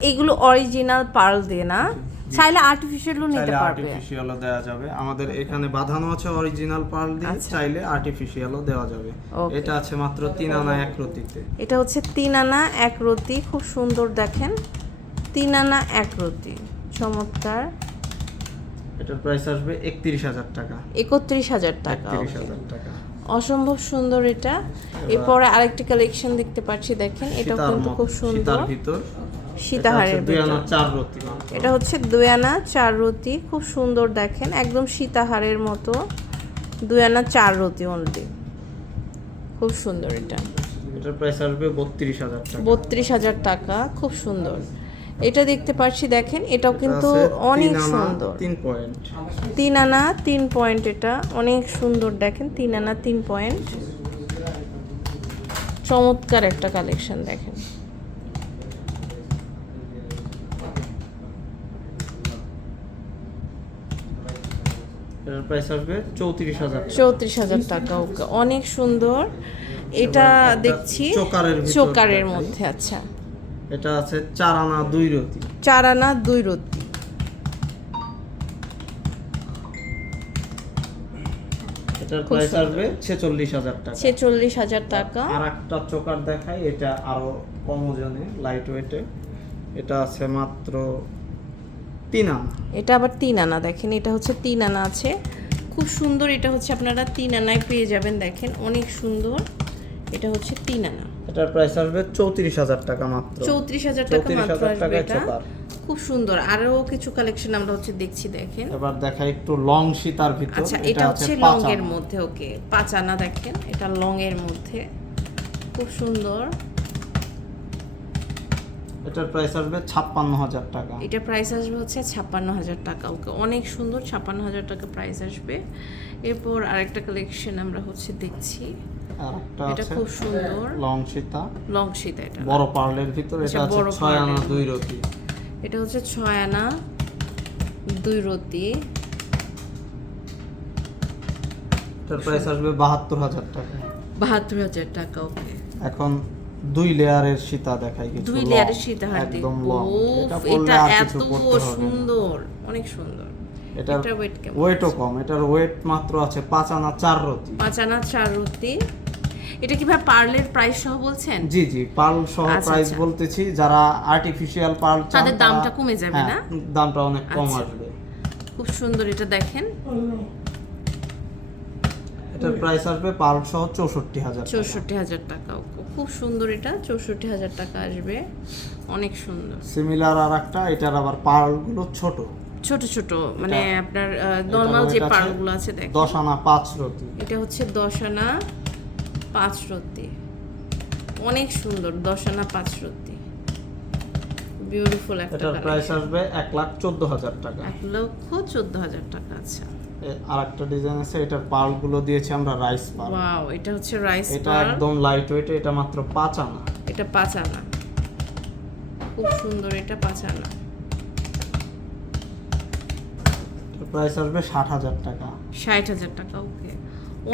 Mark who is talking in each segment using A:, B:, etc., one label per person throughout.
A: এগুলো original pearl দিয়ে না? চাইলে আর্টিফিশিয়ালও নিতে পারবে।
B: আর্টিফিশিয়ালও দেওয়া যাবে। আমাদের এখানে বাঁধানো আছে অরিজিনাল পার্ল দিয়ে
A: আচ্ছা।
B: চাইলে আর্টিফিশিয়ালও দেওয়া যাবে। এটা আছে মাত্র তিন আনা এক রতিতে।
A: এটা হচ্ছে তিন আনা এক রতি খুব সুন্দর দেখেন। তিন আনা এক রতি চমৎকার।
B: এটার প্রাইস আসবে একত্রিশ হাজার টাকা।
A: একত্রিশ হাজার টাকা
B: একত্রিশ
A: okay.
B: হাজার টাকা।
A: অসম্ভব সুন্দর এটা। এরপরে আরেকটি কালেকশন দেখতে পাচ্ছি দেখেন এটাও
B: সীতার
A: কিন্তু খুব সুন্দর।
B: ভিতর।
A: সীতাহারের। এটা হচ্ছে দুই আনা চার রতি খুব সুন্দর দেখেন একদম সীতাহারের মতো। দুই আনা চার রতি অনলি খুব সুন্দর এটা।
B: এটার প্রাইস আসবে বত্রিশ হাজার টাকা।
A: বত্রিশ হাজার টাকা খুব সুন্দর। এটা দেখতে পাচ্ছি দেখেন এটাও কিন্তু অনেক সুন্দর।
B: তিন পয়েন্ট
A: তিন আনা তিন পয়েন্ট এটা অনেক সুন্দর দেখেন তিন আনা তিন পয়েন্ট চমৎকার একটা কালেকশন দেখেন।
B: এটার প্রাইস আসবে চৌত্রিশ হাজার
A: চৌত্রিশ হাজার টাকা ওকে। অনেক সুন্দর। এটা দেখছি
B: চোকারের
A: চোকারের মধ্যে আচ্ছা।
B: এটা আছে চার আনা দুই রতি।
A: চার আনা দুই রতি।
B: এটার প্রাইস আসবে ছেচল্লিশ হাজার টাকা।
A: ছেচল্লিশ হাজার টাকা।
B: আর একটা চোকার দেখাই এটা আরও কম ওজনে লাইট ওয়েটে এটা আছে মাত্র তিন আনা।
A: এটা আবার তিন আনা দেখেন এটা হচ্ছে তিন আনা আছে। খুব সুন্দর এটা হচ্ছে আপনারা তিন আনায় পেয়ে যাবেন দেখেন অনেক সুন্দর। এটা হচ্ছে তিন আনা।
B: এটার প্রাইস আসবে চৌত্রিশ হাজার টাকা মাত্র।
A: চৌত্রিশ হাজার টাকা মাত্র আসবে এটা। খুব সুন্দর। আরও কিছু কালেকশন আমরা হচ্ছে দেখছি দেখেন।
B: এবার দেখাই একটু লং সীতার ভিতর।
A: আচ্ছা এটা হচ্ছে লং এর মধ্যে ওকে পাঁচ আনা দেখেন এটা লং এর মধ্যে। খুব সুন্দর।
B: এটার প্রাইস আসবে ছাপ্পান্ন হাজার টাকা।
A: এটা প্রাইস আসবে হচ্ছে ছাপ্পান্ন হাজার টাকা। ওকে অনেক সুন্দর ছাপ্পান্ন হাজার টাকা প্রাইস আসবে। এরপর আরেকটা কালেকশন আমরা হচ্ছে দেখছি। এটা খুব সুন্দর।
B: লং সীতা।
A: লং সীতা এটা।
B: বড় পার্লের ভিতর এটা
A: আচ্ছা,
B: আছে
A: বড়
B: ছয় আনা
A: পার্লের।
B: দুই রতি।
A: এটা হচ্ছে ছয় আনা দুই রতি।
B: এটার প্রাইস আসবে বাহাত্তর হাজার টাকা।
A: বাহাত্তর হাজার টাকা ওকে।
B: এখন দুই লেয়ারের সীতা দেখাই কিছু
A: দুই লেয়ারের সীতাহার দিই
B: একদম লং। এটা
A: এটা এত। সুন্দর অনেক সুন্দর।
B: এটার
A: কেমন
B: ওয়েটও কম এটার ওয়েট মাত্র আছে পাঁচ আনা চার রতি।
A: পাঁচ আনা চার রতি। এটা কি ভাই পার্লের প্রাইস সহ বলছেন?
B: জি জি পার্ল সহ
A: আচ্ছা,
B: প্রাইস
A: আচ্ছা।
B: বলতেছি যারা আর্টিফিশিয়াল পার্ল চান
A: তাদের দামটা কমে যাবে
B: হ্যাঁ,
A: না?
B: দামটা অনেক কম
A: আচ্ছা।
B: আসবে।
A: খুব সুন্দর এটা দেখেন।
B: এটার প্রাইস আসবে পার্ল সহ চৌষট্টি হাজার টাকা।
A: চৌষট্টি হাজার টাকা খুব সুন্দর এটা চৌষট্টি হাজার টাকা আসবে। অনেক সুন্দর।
B: সিমিলার আর একটা এটার আবার পার্লগুলো ছোট।
A: ছোট ছোট মানে আপনার নর্মাল যে পার্লগুলো আছে দেখ
B: দশ আনা পাঁচ রতি।
A: এটা হচ্ছে দশ আনা পাঁচ রত্তি অনেক সুন্দর দশ আনা পাঁচ রত্তি বিউটিফুল একটা
B: এটার প্রাইস আসবে এক লাখ চোদ্দ হাজার টাকা।
A: এক লক্ষ চোদ্দ হাজার টাকা আচ্ছা।
B: আর একটা ডিজাইন আছে এটার পার্লগুলো দিয়েছি আমরা রাইস পার্ল
A: ওয়াও এটা হচ্ছে রাইস
B: এটা একদম লাইট ওয়েট এটা মাত্র পাঁচ আনা।
A: এটা পাঁচ আনা। খুব সুন্দর এটা পাঁচ আনা।
B: প্রাইস আসবে ষাট হাজার টাকা।
A: ষাট হাজার টাকা ওকে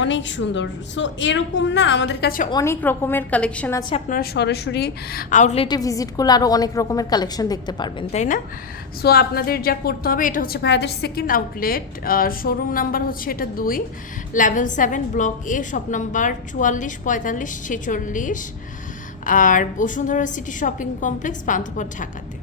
A: অনেক সুন্দর। সো এরকম না, আমাদের কাছে অনেক রকমের কালেকশন আছে। আপনারা সরাসরি আউটলেটে ভিজিট করলে আরও অনেক রকমের কালেকশন দেখতে পারবেন, তাই না? সো আপনাদের যা করতে হবে, এটা হচ্ছে ভাইয়াদের সেকেন্ড আউটলেট শোরুম নাম্বার হচ্ছে এটা দুই level seven block A shop number চুয়াল্লিশ, পঁয়তাল্লিশ, ছেচল্লিশ। আর Bashundhara city shopping complex Panthapath, ঢাকাতে।